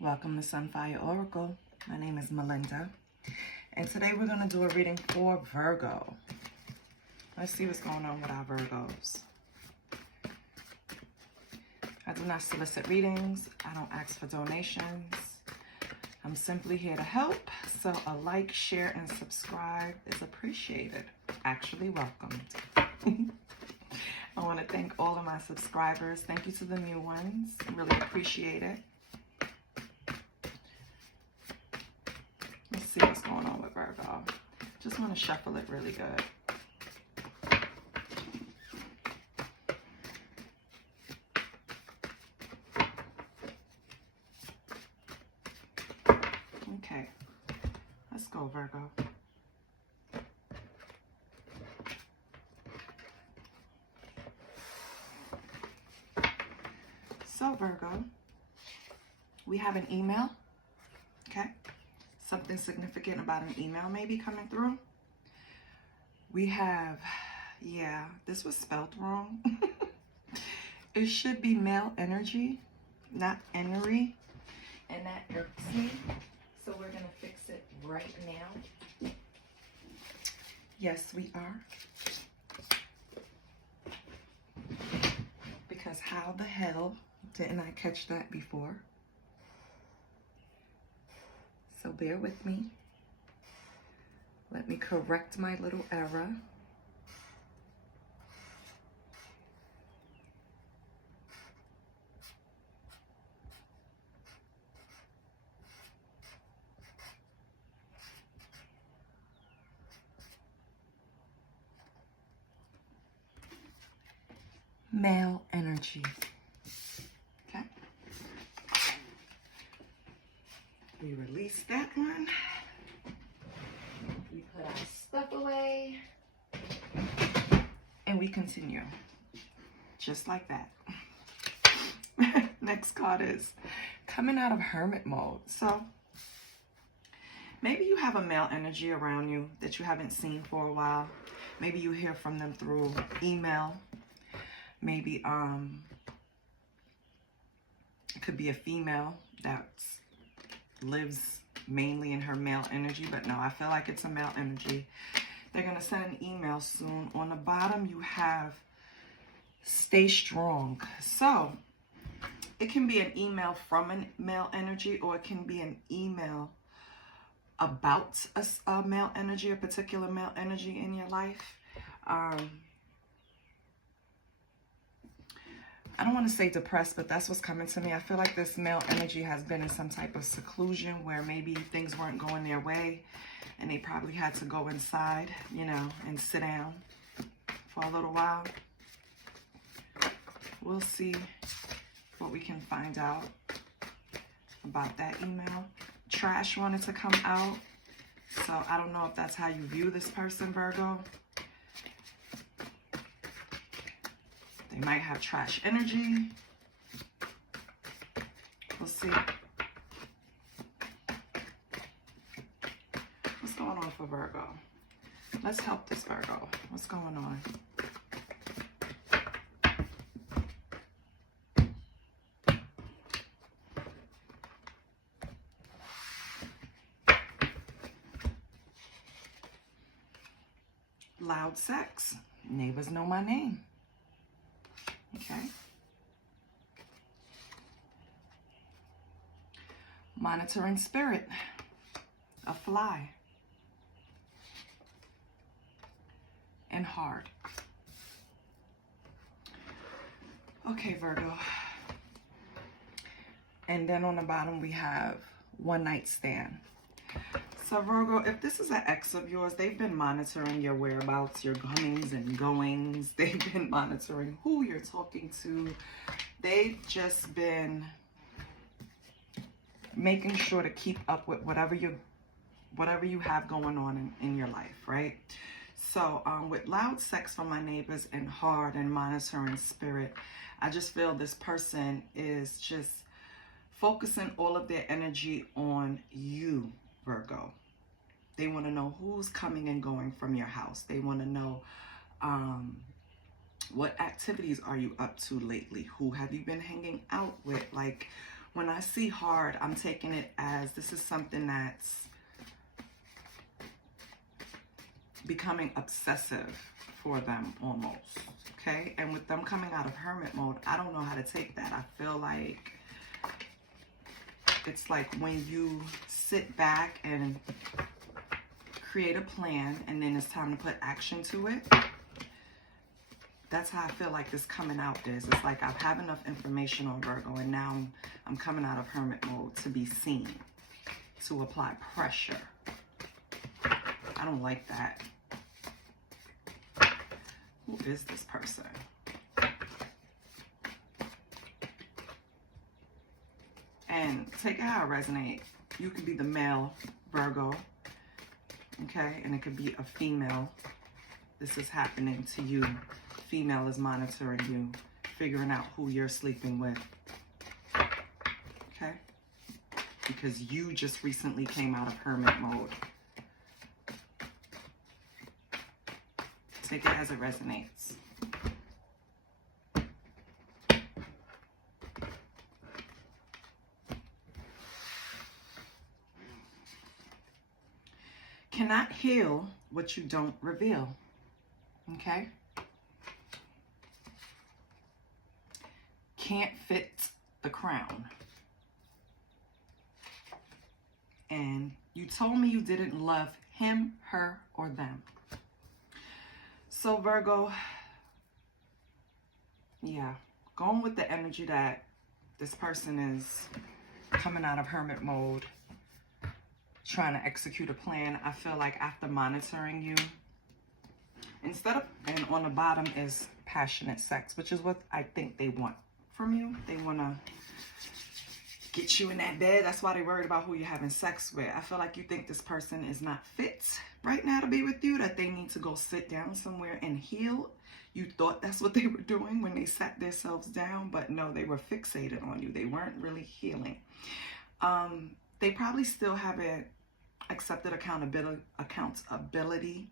Welcome to Sunfire Oracle. My name is Melinda, and today we're going to do a reading for Virgo. Let's see what's going on with our Virgos. I do not solicit readings. I don't ask for donations. I'm simply here to help, so a like, share, and subscribe is appreciated. Actually welcomed. I want to thank all of my subscribers. Thank you to the new ones. Really appreciate it. Let's see what's going on with Virgo. Just want to shuffle it really good. Okay, let's go, Virgo. So, Virgo, we have an email, okay? Something significant about an email may be coming through. We have, yeah, this was spelled wrong. It should be male energy, not energy, and that irks me. So we're gonna fix it right now. Yes, we are. Because how the hell didn't I catch that before? So bear with me. Let me correct my little error. Male energy. Okay. We release that one. We put our stuff away. And we continue. Just like that. Next card is coming out of hermit mode. So maybe you have a male energy around you that you haven't seen for a while. Maybe you hear from them through email. Maybe it could be a female that lives mainly in her male energy, but no, I feel like it's a male energy. They're going to send an email soon. On the bottom, you have stay strong. So it can be an email from a male energy, or it can be an email about a male energy, a particular male energy in your life. I don't want to say depressed, but that's what's coming to me. I feel like this male energy has been in some type of seclusion where maybe things weren't going their way and they probably had to go inside, you know, and sit down for a little while. We'll see what we can find out about that email. Trash wanted to come out, so I don't know if that's how you view this person, Virgo. They might have trash energy. We'll see. What's going on for Virgo? Let's help this Virgo. What's going on? Loud sex. Neighbors know my name. Okay. Monitoring spirit. A fly. And hard. Okay, Virgo. And then on the bottom we have one night stand. So Virgo, if this is an ex of yours, they've been monitoring your whereabouts, your comings and goings. They've been monitoring who you're talking to. They've just been making sure to keep up with whatever you have going on in your life, right? So with loud sex from my neighbors and hard and monitoring spirit, I just feel this person is just focusing all of their energy on you, Virgo. They want to know who's coming and going from your house. They want to know what activities are you up to lately? Who have you been hanging out with? Like, when I see hard, I'm taking it as this is something that's becoming obsessive for them almost, okay? And with them coming out of hermit mode, I don't know how to take that. I feel like it's like when you sit back and create a plan and then it's time to put action to it. That's how I feel like this coming out is. It's like I've had enough information on Virgo and now I'm coming out of hermit mode to be seen, to apply pressure. I don't like that. Who is this person? And take it how it resonates. You could be the male Virgo, okay? And it could be a female. This is happening to you. Female is monitoring you, figuring out who you're sleeping with, okay? Because you just recently came out of hermit mode. Take it as it resonates. Cannot heal what you don't reveal, okay? Can't fit the crown. And you told me you didn't love him, her, or them. So Virgo, yeah, going with the energy that this person is coming out of hermit mode, trying to execute a plan. I feel like after monitoring you, instead of, and on the bottom is passionate sex, which is what I think they want from you. They want to get you in that bed. That's why they're worried about who you're having sex with. I feel like you think this person is not fit right now to be with you, that they need to go sit down somewhere and heal. You thought that's what they were doing when they sat themselves down, but no, they were fixated on you. They weren't really healing. They probably still haven't accepted accountability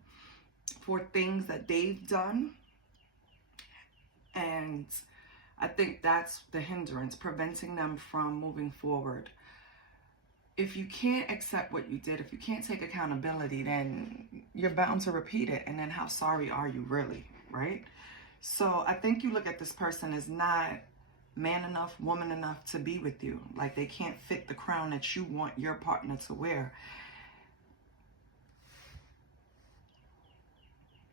for things that they've done. And I think that's the hindrance, preventing them from moving forward. If you can't accept what you did, if you can't take accountability, then you're bound to repeat it. And then how sorry are you really, right? So I think you look at this person as not man enough, woman enough to be with you. Like they can't fit the crown that you want your partner to wear.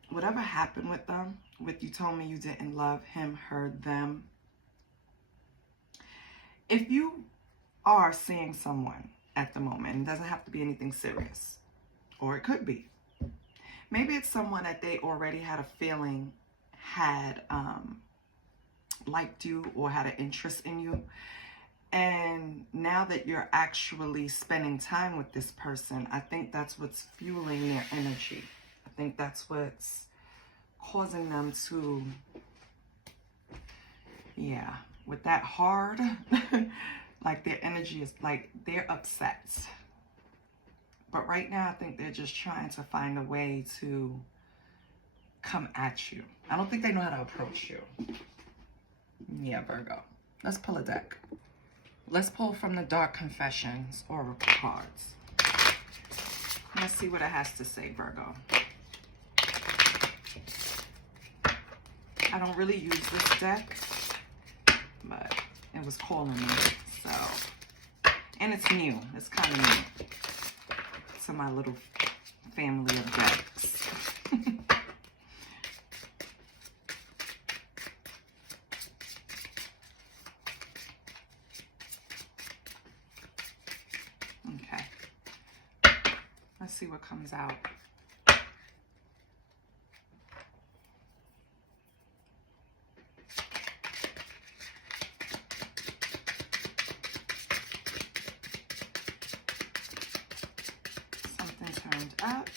Whatever happened with them, with you told me you didn't love him, her, them. If you are seeing someone at the moment, it doesn't have to be anything serious, or it could be. Maybe it's someone that they already had a feeling had liked you or had an interest in you. And now that you're actually spending time with this person, I think that's what's fueling their energy. I think that's what's causing them to, yeah, with that hard, like their energy is like they're upset. But right now, I think they're just trying to find a way to come at you. I don't think they know how to approach you. Yeah, Virgo. Let's pull a deck. Let's pull from the Dark Confessions Oracle cards. Let's see what it has to say, Virgo. I don't really use this deck, but it was calling me, so. And it's new. It's kind of new to my little family of decks. Okay. Let's see what comes out. Up.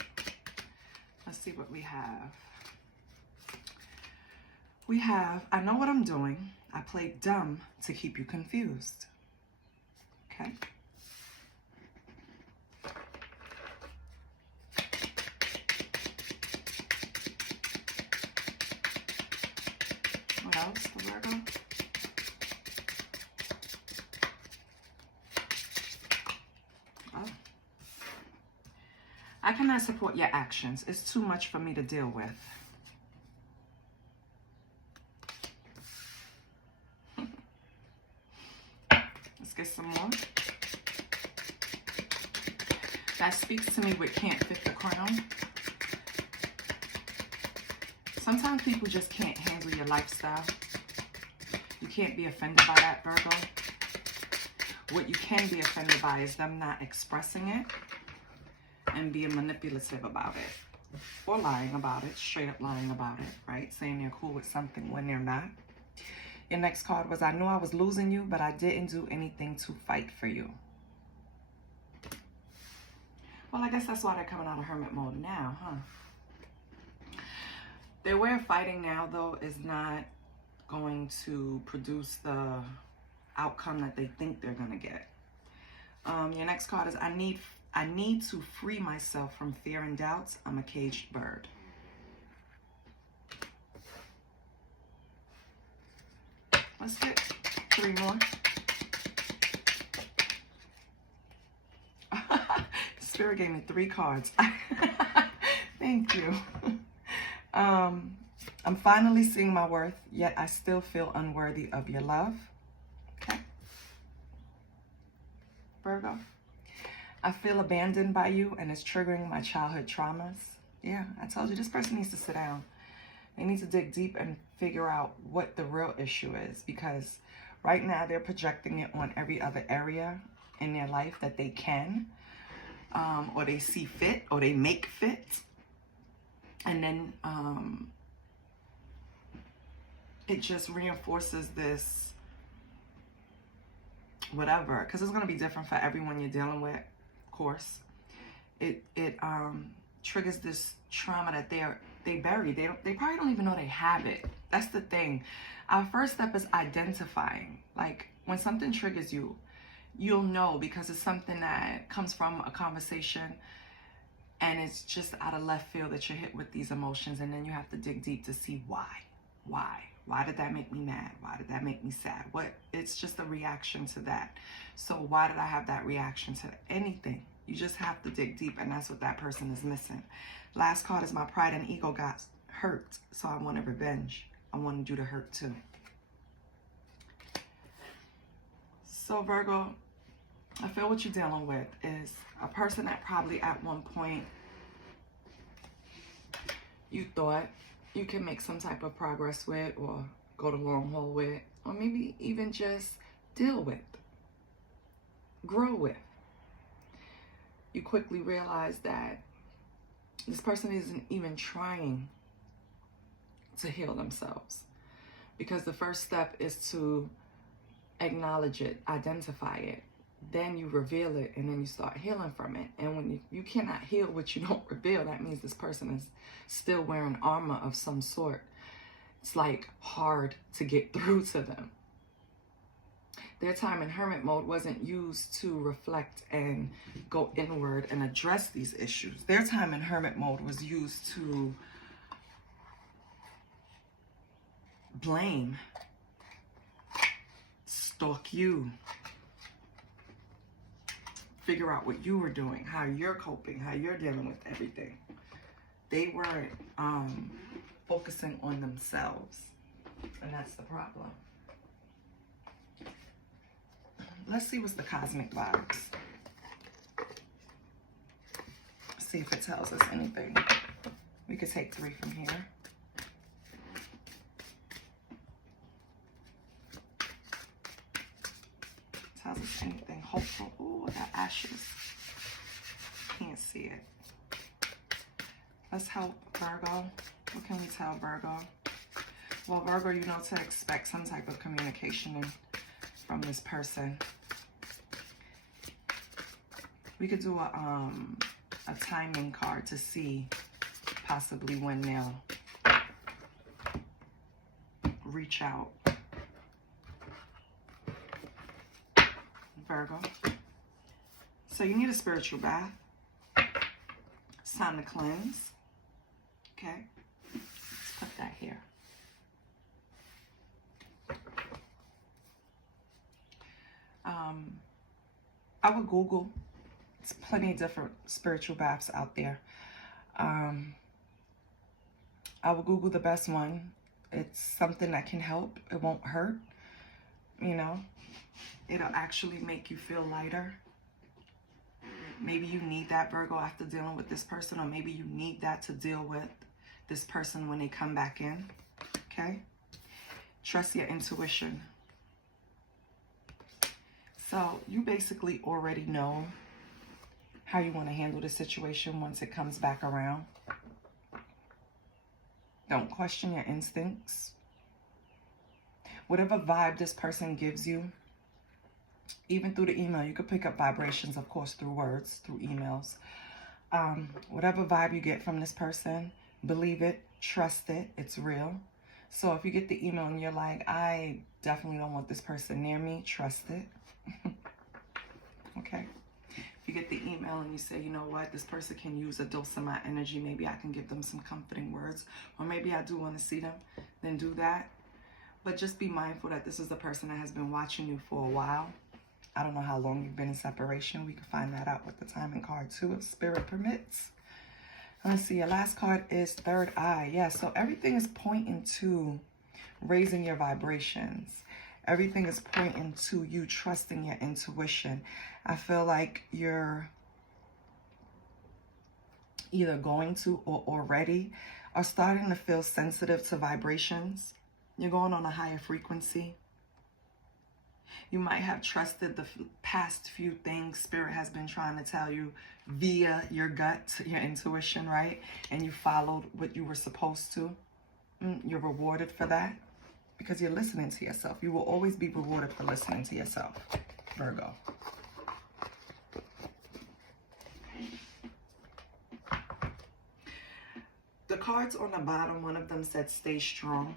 Let's see what we have. We have, I know what I'm doing. I played dumb to keep you confused. Okay. What else, Virgo? I cannot support your actions. It's too much for me to deal with. Let's get some more. That speaks to me with can't fit the crown. Sometimes people just can't handle your lifestyle. You can't be offended by that, Virgo. What you can be offended by is them not expressing it and being manipulative about it. Or lying about it, straight up lying about it, right? Saying they're cool with something when they're not. Your next card was, I knew I was losing you, but I didn't do anything to fight for you. Well, I guess that's why they're coming out of hermit mode now, huh? Their way of fighting now, though, is not going to produce the outcome that they think they're going to get. Your next card is, I need to free myself from fear and doubts. I'm a caged bird. Let's get 3 more. Spirit gave me 3 cards. Thank you. I'm finally seeing my worth, yet I still feel unworthy of your love. Okay. Virgo. I feel abandoned by you and it's triggering my childhood traumas. Yeah, I told you this person needs to sit down. They need to dig deep and figure out what the real issue is, because right now they're projecting it on every other area in their life that they can, or they see fit, or they make fit. And then it just reinforces this whatever, because it's going to be different for everyone you're dealing with, of course. It triggers this trauma that they bury. They probably don't even know they have it. That's the thing. Our first step is identifying. Like, when something triggers you, you'll know, because it's something that comes from a conversation and it's just out of left field that you're hit with these emotions, and then you have to dig deep to see why. Why did that make me mad? Why did that make me sad? It's just a reaction to that. So why did I have that reaction to anything? You just have to dig deep, and that's what that person is missing. Last card is, my pride and ego got hurt, so I wanted revenge. I wanted you to hurt too. So Virgo, I feel what you're dealing with is a person that probably at one point you thought you can make some type of progress with, or go the long haul with, or maybe even just deal with, grow with. You quickly realize that this person isn't even trying to heal themselves, because the first step is to acknowledge it, identify it, then you reveal it, and then you start healing from it. And when you cannot heal what you don't reveal, that means this person is still wearing armor of some sort. It's like hard to get through to them. Their time in hermit mode wasn't used to reflect and go inward and address these issues. Their time in hermit mode was used to blame, stalk you, figure out what you were doing, how you're coping, how you're dealing with everything. They weren't focusing on themselves, and that's the problem. Let's see what's the cosmic vibes. See if it tells us anything. We could take 3 from here. Tells us anything hopeful. Ooh, I got ashes. Can't see it. Let's help Virgo. What can we tell Virgo? Well, Virgo, you know to expect some type of communication from this person. We could do a timing card to see possibly when they'll reach out. Virgo. So you need a spiritual bath. It's time to cleanse. Okay. Let's put that here. I would Google It's plenty of different spiritual baths out there. I will Google the best one. It's something that can help. It won't hurt. You know, it'll actually make you feel lighter. Maybe you need that, Virgo, after dealing with this person, or maybe you need that to deal with this person when they come back in. Okay? Trust your intuition. So you basically already know how you want to handle the situation once it comes back around. Don't question your instincts. Whatever vibe this person gives you, even through the email, you could pick up vibrations, of course, through words, through emails. Whatever vibe you get from this person, believe it, trust it, it's real. So if you get the email and you're like, I definitely don't want this person near me, trust it. Okay? If you get the email and you say, you know what, this person can use a dose of my energy, maybe I can give them some comforting words, or maybe I do want to see them, then do that. But just be mindful that this is the person that has been watching you for a while. I don't know how long you've been in separation. We can find that out with the timing card too, if spirit permits. Let's see, your last card is Third Eye. Yeah, so everything is pointing to raising your vibrations. Everything is pointing to you trusting your intuition. I feel like you're either going to or already are starting to feel sensitive to vibrations. You're going on a higher frequency. You might have trusted the past few things Spirit has been trying to tell you via your gut, your intuition, right? And you followed what you were supposed to. You're rewarded for that because you're listening to yourself. You will always be rewarded for listening to yourself, Virgo. The cards on the bottom, one of them said, stay strong.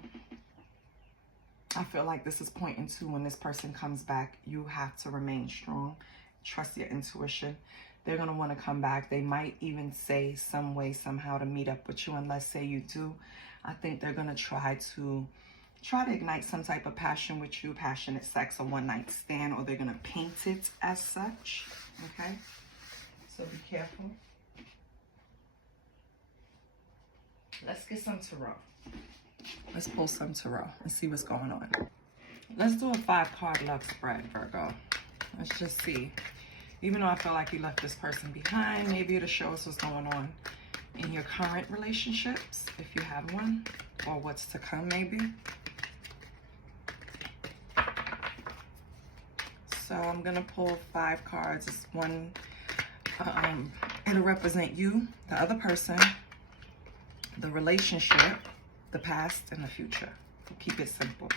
I feel like this is pointing to when this person comes back, you have to remain strong. Trust your intuition. They're going to want to come back. They might even say some way, somehow to meet up with you. And let's say you do. I think they're going to try to ignite some type of passion with you, passionate sex, a one-night stand, or they're going to paint it as such. Okay? So be careful. Let's get some tarot. Let's pull some tarot and see what's going on. Let's do a 5-card love spread, Virgo. Let's just see. Even though I feel like you left this person behind, maybe it'll show us what's going on in your current relationships, if you have one, or what's to come, maybe. So I'm going to pull 5 cards. It's one, it'll represent you, the other person, the relationship, the past, and the future. We'll keep it simple.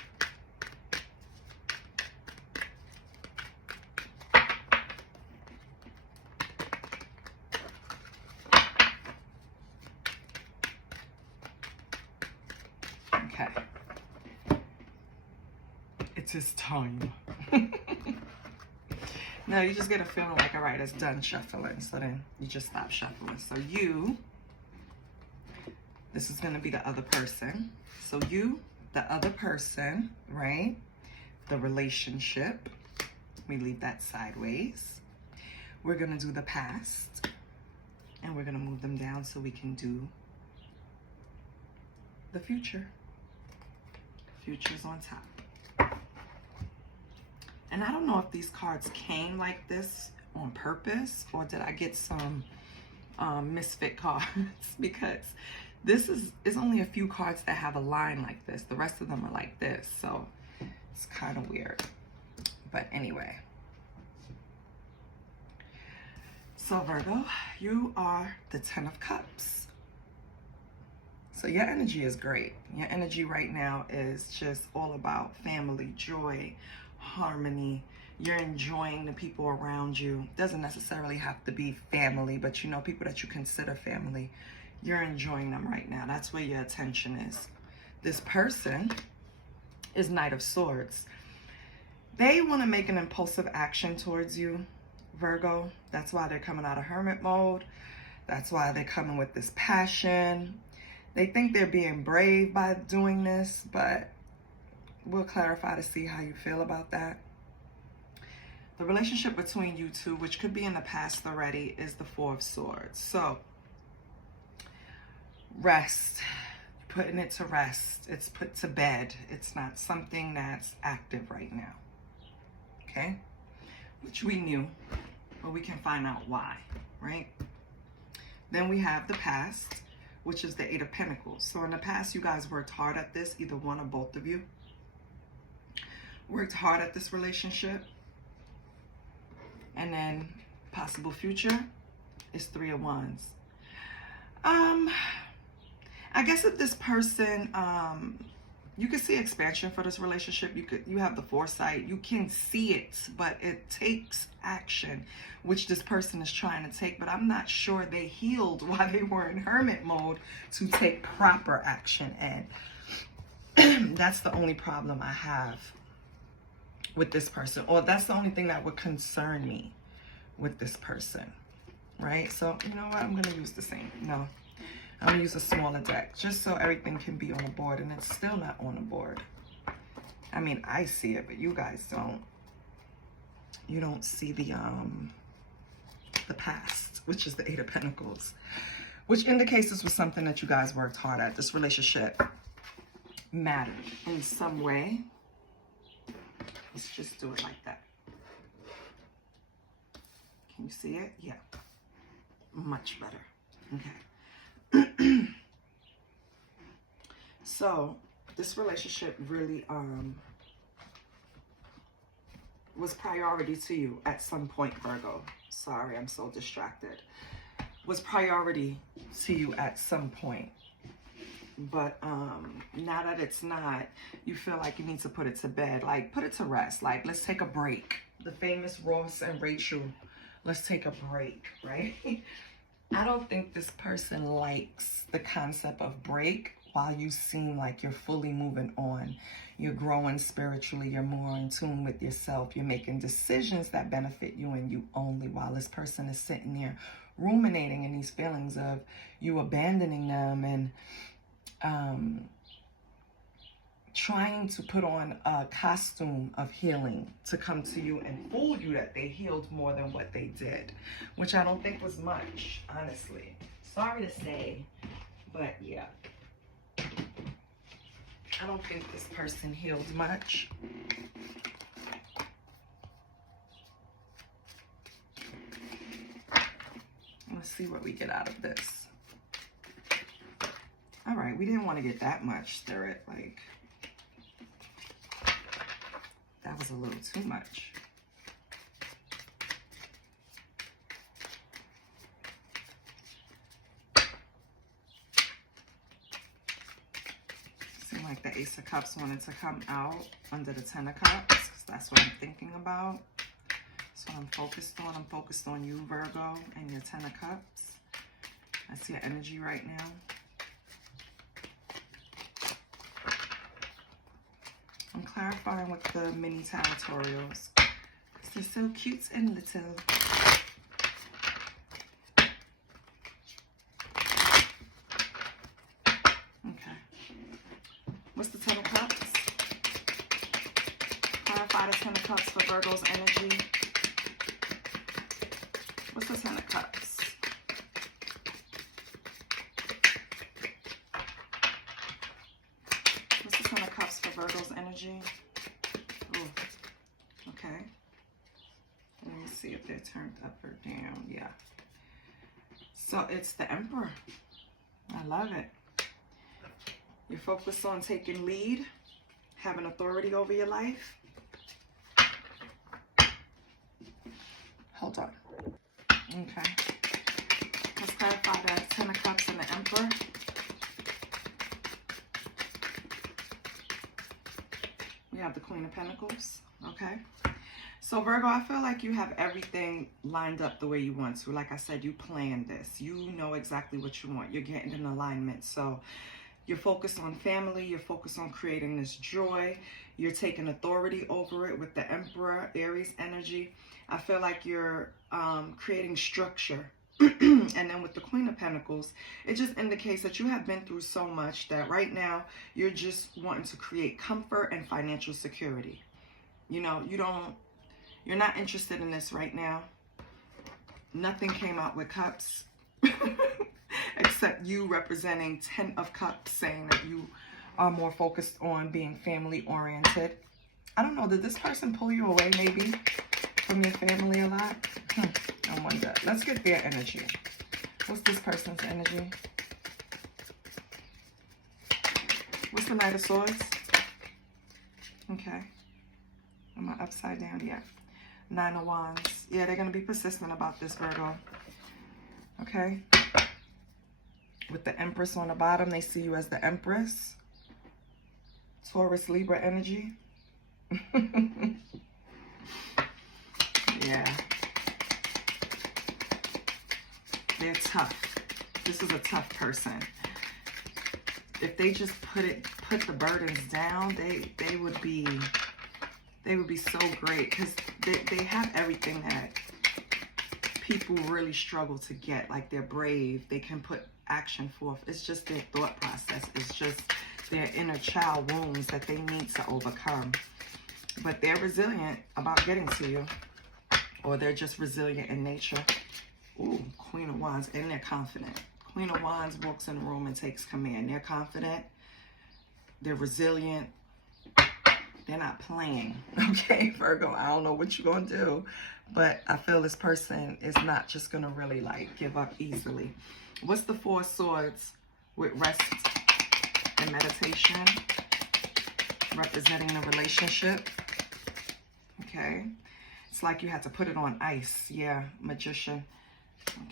Okay. It is time. No, you just get a feeling like, all right, it's done shuffling. So then you just stop shuffling. So you, this is going to be the other person. So you, the other person, right? The relationship. We leave that sideways. We're going to do the past. And we're going to move them down so we can do the future. Future's on top. And I don't know if these cards came like this on purpose, or did I get some misfit cards? Because this is only a few cards that have a line like this. The rest of them are like this, so it's kind of weird. But anyway. So Virgo, you are the 10 of Cups. So your energy is great. Your energy right now is just all about family, joy, harmony. You're enjoying the people around you. Doesn't necessarily have to be family, but you know, people that you consider family. You're enjoying them right now. That's where your attention is. This person is Knight of Swords. They want to make an impulsive action towards you, Virgo. That's why they're coming out of hermit mode. That's why they're coming with this passion. They think they're being brave by doing this, but we'll clarify to see how you feel about that. The relationship between you two, which could be in the past already, is the Four of Swords. So, rest. Putting it to rest. It's put to bed. It's not something that's active right now. Okay? Which we knew, but we can find out why, right? Then we have the past, which is the Eight of Pentacles. So in the past, you guys worked hard at this, either one or both of you. Worked hard at this relationship. And then possible future is Three of Wands. I guess if this person, you can see expansion for this relationship. You have the foresight. You can see it, but it takes action, which this person is trying to take. But I'm not sure they healed while they were in hermit mode to take proper action. And that's the only problem I have with this person. Or that's the only thing that would concern me with this person, right? So, you know what? I'm going to use the same. No. I'm going to use a smaller deck just so everything can be on the board, and it's still not on the board. I mean, I see it, but you guys don't. You don't see the past, which is the Eight of Pentacles, which indicates this was something that you guys worked hard at. This relationship mattered in some way. Let's just do it like that. Can you see it? Yeah. Much better. Okay. So this relationship really was priority to you at some point, Virgo. Sorry, I'm so distracted. Was priority to you at some point. But now that it's not, you feel like you need to put it to bed. Like, put it to rest. Like, let's take a break. The famous Ross and Rachel, let's take a break, right? I don't think this person likes the concept of break while you seem like you're fully moving on. You're growing spiritually. You're more in tune with yourself. You're making decisions that benefit you and you only, while this person is sitting there ruminating in these feelings of you abandoning them and trying to put on a costume of healing to come to you and fool you that they healed more than what they did, which I don't think was much, honestly. Sorry to say, but yeah. I don't think this person healed much. Let's see what we get out of this. All right, we didn't want to get that much, Spirit. Like, that was a little too much. Seemed like the Ace of Cups wanted to come out under the Ten of Cups, because that's what I'm thinking about. That's what I'm focused on. I'm focused on you, Virgo, and your Ten of Cups. That's your energy right now. I'm clarifying with the mini territorials because they're so cute and little. Okay. What's the Ten of Cups? Clarify the Ten of Cups for Virgo's energy. What's the Ten of Cups? What's the Ten of Cups for Virgo's energy? Ooh. Okay. Let me see if they're turned up or down. Yeah. So it's the Emperor. I love it. You're focused on taking lead, having authority over your life. Hold on. Okay. Let's clarify that Ten of Cups and the Emperor. We have the Queen of Pentacles. Okay. So Virgo, I feel like you have everything lined up the way you want to. Like I said, you planned this. You know exactly what you want. You're getting in alignment. So you're focused on family. You're focused on creating this joy. You're taking authority over it with the Emperor, Aries energy. I feel like you're creating structure. And then with the Queen of Pentacles, it just indicates that you have been through so much that right now you're just wanting to create comfort and financial security. You know, You're not interested in this right now. Nothing came out with cups. Except you representing 10 of cups, saying that you are more focused on being family oriented. I don't know, did this person pull you away maybe from your family a lot? I wonder. Let's get their energy. What's this person's energy? What's the Knight of Swords? Okay. Am I upside down? Yeah. 9 of Wands. Yeah, they're going to be persistent about this, Virgo. Okay. With the Empress on the bottom, they see you as the Empress. Taurus, Libra energy. Yeah. They're tough. This is a tough person. If they just put the burdens down, they would be so great, because they have everything that people really struggle to get. Like, they're brave, they can put action forth. It's just their thought process. It's just their inner child wounds that they need to overcome. But they're resilient about getting to you, or they're just resilient in nature. Ooh, Queen of Wands, and they're confident. Queen of Wands walks in the room and takes command. They're confident. They're resilient. They're not playing. Okay, Virgo, I don't know what you're going to do, but I feel this person is not just going to really, like, give up easily. What's the Four of Swords with rest and meditation? Representing the relationship. Okay. It's like you had to put it on ice. Yeah, Magician.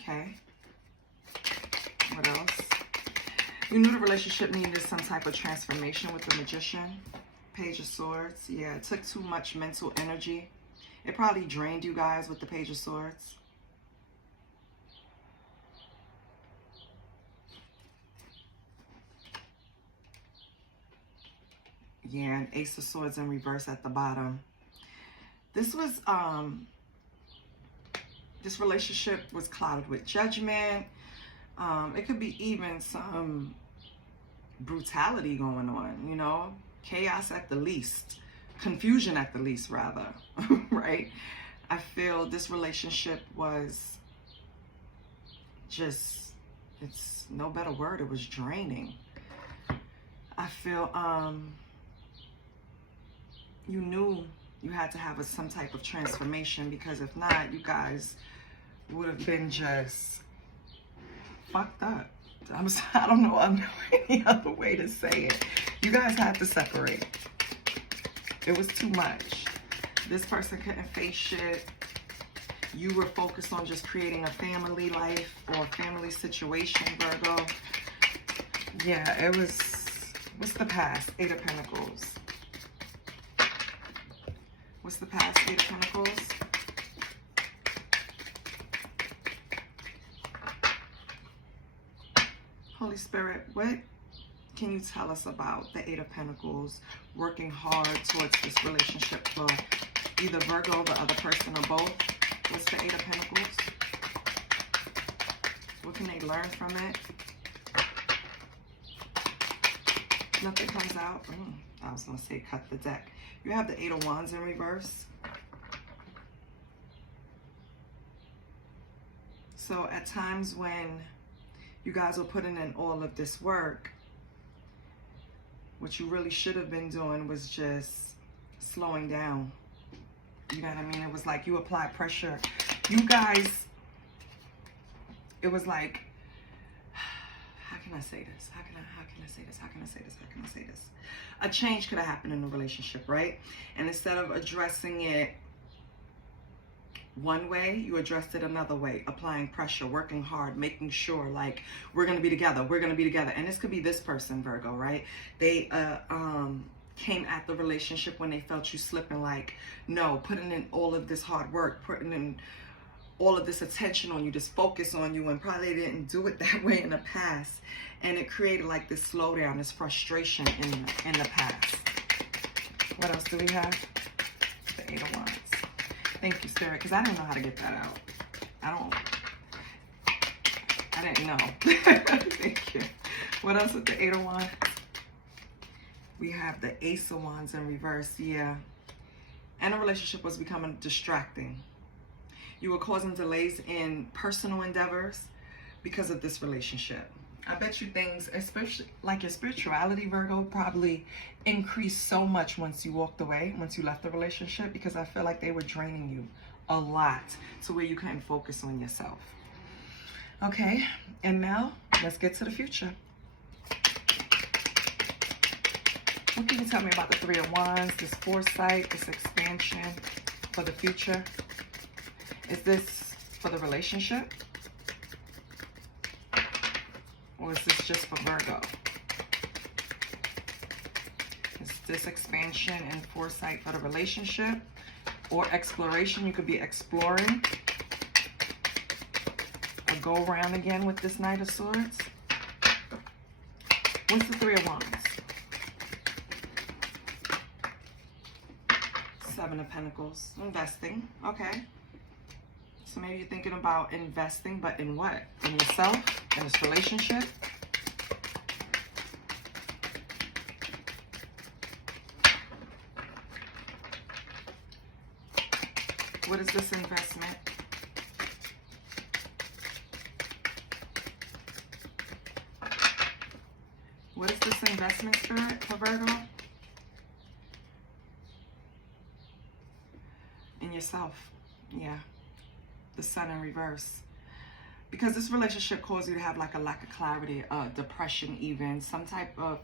Okay. What else? You knew the relationship needed some type of transformation with the Magician. Page of Swords. Yeah, it took too much mental energy. It probably drained you guys with the Page of Swords. Yeah, and Ace of Swords in reverse at the bottom. This was, this relationship was clouded with judgment. It could be even some brutality going on, you know? Chaos at the least. Confusion at the least, rather. Right? I feel this relationship was just, it's no better word, it was draining. I feel, you knew you had to have some type of transformation, because if not, you guys would have been just fucked up. I don't know any other way to say it. You guys had to separate. It was too much. This person couldn't face shit. You were focused on just creating a family life or family situation, Virgo. Yeah, it was, what's the past? 8 of Pentacles. What's the past? 8 of Pentacles. Holy Spirit, what can you tell us about the 8 of Pentacles working hard towards this relationship for either Virgo, the other person, or both? What's the 8 of Pentacles? What can they learn from it? Nothing comes out. I was going to say cut the deck. You have the 8 of Wands in reverse. So at times when you guys were putting in all of this work, what you really should have been doing was just slowing down. You know what I mean? It was like you applied pressure. You guys, it was like, how can I say this? How can I say this? How can I say this? How can I say this? A change could have happened in the relationship, right? And instead of addressing it one way, you addressed it another way, applying pressure, working hard, making sure, like, we're going to be together. We're going to be together. And this could be this person, Virgo, right? They came at the relationship when they felt you slipping, like, no, putting in all of this hard work, putting in all of this attention on you, this focus on you, and probably didn't do it that way in the past. And it created like this slowdown, this frustration in the past. What else do we have? The 8 of Wands. Thank you, Spirit, because I didn't know how to get that out. I didn't know. Thank you. What else with the 8 of Wands? We have the Ace of Wands in reverse, yeah. and a relationship was becoming distracting. You were causing delays in personal endeavors because of this relationship. I bet you things, especially like your spirituality, Virgo, probably increased so much once you walked away, once you left the relationship, because I feel like they were draining you a lot to where you couldn't focus on yourself. Okay, and now let's get to the future. What can you tell me about the Three of Wands, this foresight, this expansion for the future? Is this for the relationship? Or is this just for Virgo? Is this expansion and foresight for the relationship or exploration? You could be exploring a go around again with this Knight of Swords. What's the Three of Wands? Seven of Pentacles. Investing. Okay. So maybe you're thinking about investing, but in what? In yourself? In this relationship? What is this investment? What is this investment, Spirit, for Virgo? In yourself. Yeah. The Sun in reverse. Because this relationship caused you to have like a lack of clarity, depression even, some type of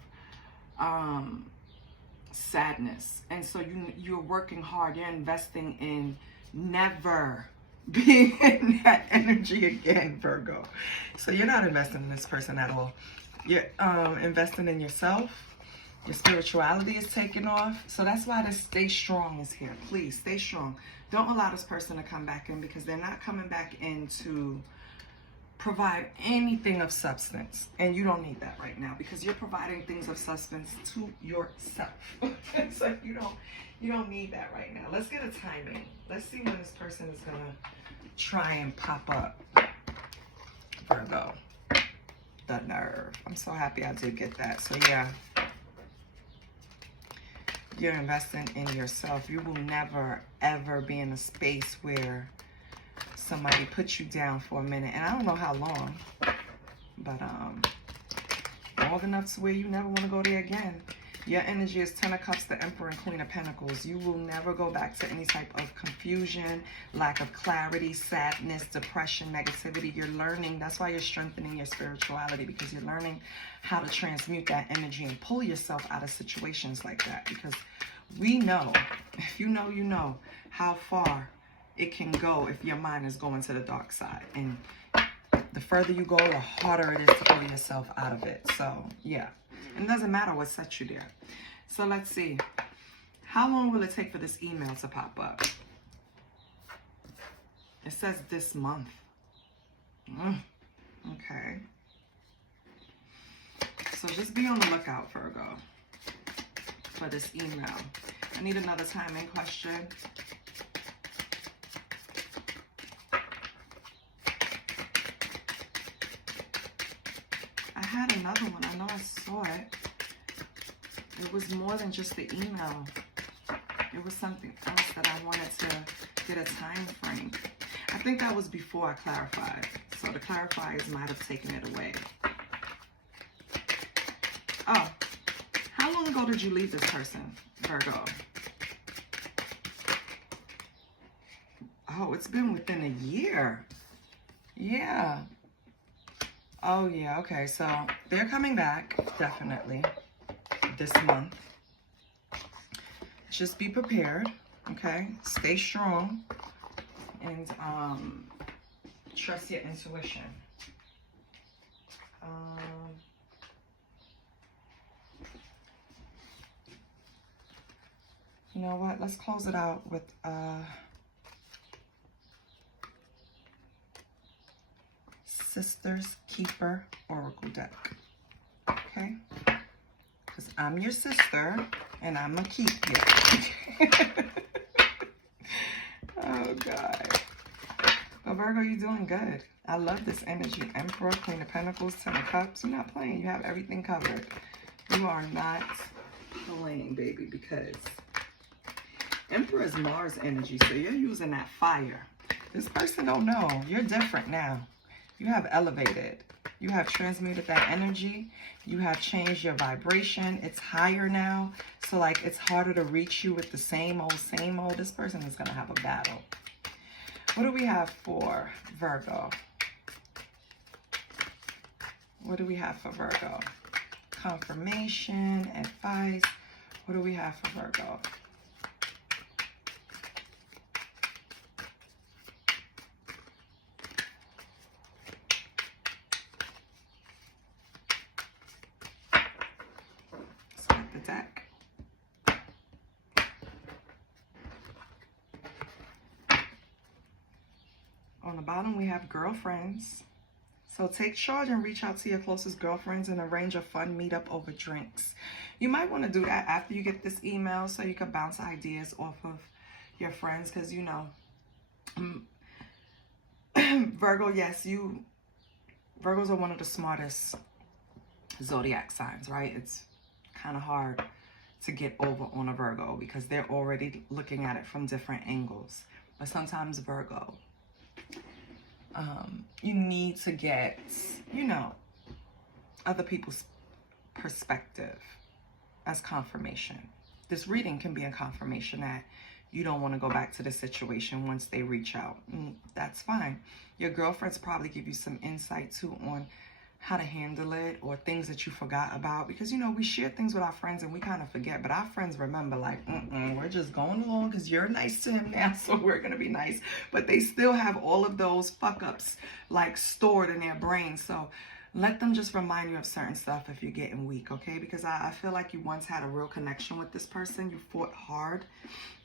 sadness. And so you're working hard. You're investing in never being in that energy again, Virgo. So you're not investing in this person at all. You're investing in yourself. Your spirituality is taking off. So that's why this stay strong is here. Please stay strong. Don't allow this person to come back in, because they're not coming back in to provide anything of substance. And you don't need that right now, because you're providing things of substance to yourself. So you don't need that right now. Let's get a timing. Let's see when this person is going to try and pop up. Virgo. The nerve. I'm so happy I did get that. So yeah. You're investing in yourself. You will never, ever be in a space where somebody puts you down for a minute. And I don't know how long, but long enough to where you never want to go there again. Your energy is 10 of Cups, the Emperor, and Queen of Pentacles. You will never go back to any type of confusion, lack of clarity, sadness, depression, negativity. You're learning. That's why you're strengthening your spirituality, because you're learning how to transmute that energy and pull yourself out of situations like that. Because we know, if you know, you know how far it can go if your mind is going to the dark side. And the further you go, the harder it is to pull yourself out of it. So, yeah. And it doesn't matter what sets you there. So let's see. How long will it take for this email to pop up? It says this month. Okay. So just be on the lookout, Virgo, for this email. I need another timing question. I had another one. I know I saw it. It was more than just the email. It was something else that I wanted to get a time frame. I think that was before I clarified. So the clarifiers might have taken it away. Oh, how long ago did you leave this person, Virgo? Oh, it's been within a year. Yeah. Oh, yeah. Okay. So they're coming back, definitely, this month. Just be prepared. Okay. Stay strong. And trust your intuition. You know what? Let's close it out with Sister's Keeper Oracle deck. Okay? Because I'm your sister and I'm going to keep you. Oh, God. Well, Virgo, you're doing good. I love this energy. Emperor, Queen of Pentacles, 10 of Cups. You're not playing. You have everything covered. You are not playing, baby, because Emperor is Mars energy, so you're using that fire. This person don't know. You're different now. You have elevated. You have transmuted that energy. You have changed your vibration. It's higher now. So, like, it's harder to reach you with the same old, same old. This person is going to have a battle. What do we have for Virgo? What do we have for Virgo? Confirmation, advice. What do we have for Virgo? Select the deck. On the bottom, we have girlfriends. So take charge and reach out to your closest girlfriends and arrange a fun meetup over drinks. You might want to do that after you get this email so you can bounce ideas off of your friends, because, you know, Virgo, yes, Virgos are one of the smartest zodiac signs, right? It's kind of hard to get over on a Virgo because they're already looking at it from different angles. But sometimes Virgo, you need to get, you know, other people's perspective as confirmation. This reading can be a confirmation that you don't want to go back to the situation once they reach out. That's fine. Your girlfriends probably give you some insight too on how to handle it, or things that you forgot about, because, you know, we share things with our friends and we kind of forget, but our friends remember, like, we're just going along because you're nice to him now, so we're gonna be nice. But they still have all of those fuck ups like stored in their brain. So let them just remind you of certain stuff if you're getting weak, okay? Because I feel like you once had a real connection with this person. You fought hard.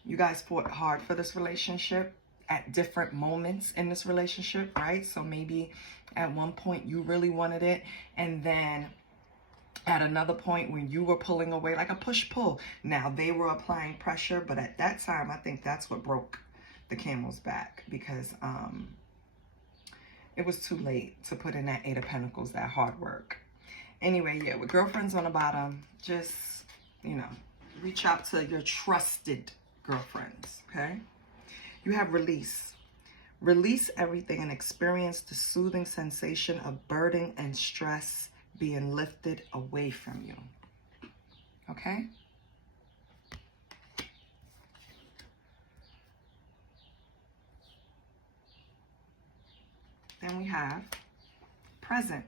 You guys fought hard for this relationship at different moments in this relationship, right? So maybe at one point you really wanted it, and then at another point when you were pulling away, like a push-pull. Now they were applying pressure, but at that time, I think that's what broke the camel's back, because it was too late to put in that Eight of Pentacles, that hard work. Anyway, yeah, with girlfriends on the bottom, just, you know, reach out to your trusted girlfriends, okay? You have release. Release everything and experience the soothing sensation of burden and stress being lifted away from you. Okay? Then we have present.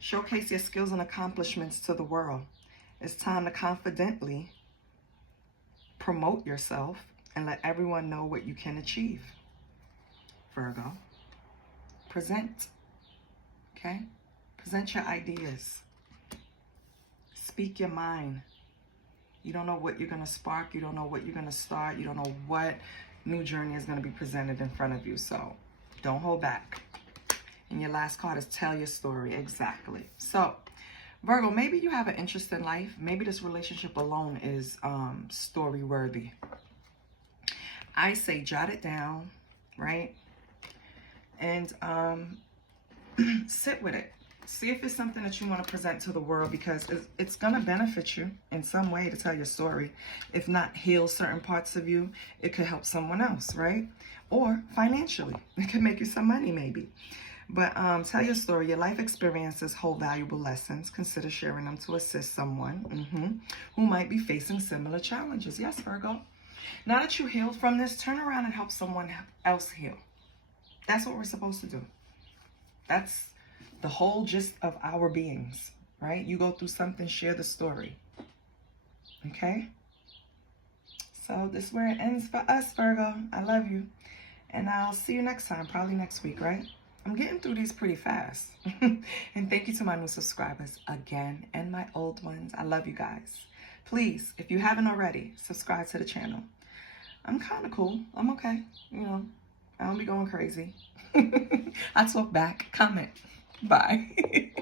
Showcase your skills and accomplishments to the world. It's time to confidently promote yourself and let everyone know what you can achieve. Virgo. Present. Okay? Present your ideas. Speak your mind. You don't know what you're going to spark. You don't know what you're going to start. You don't know what new journey is going to be presented in front of you. So don't hold back. And your last card is tell your story. Exactly. So Virgo, maybe you have an interest in life. Maybe this relationship alone is story worthy. I say jot it down, right? And sit with it. See if it's something that you want to present to the world, because it's going to benefit you in some way to tell your story. If not heal certain parts of you, it could help someone else, right? Or financially, it could make you some money maybe. But tell your story. Your life experiences hold valuable lessons. Consider sharing them to assist someone who might be facing similar challenges. Yes, Virgo. Now that you healed from this, turn around and help someone else heal. That's what we're supposed to do. That's the whole gist of our beings, right? You go through something, share the story. Okay? So this is where it ends for us, Virgo. I love you. And I'll see you next time, probably next week, right? I'm getting through these pretty fast. And thank you to my new subscribers again, and my old ones. I love you guys. Please, if you haven't already, subscribe to the channel. I'm kind of cool. I'm okay. You know, I don't be going crazy. I talk back. Comment. Bye.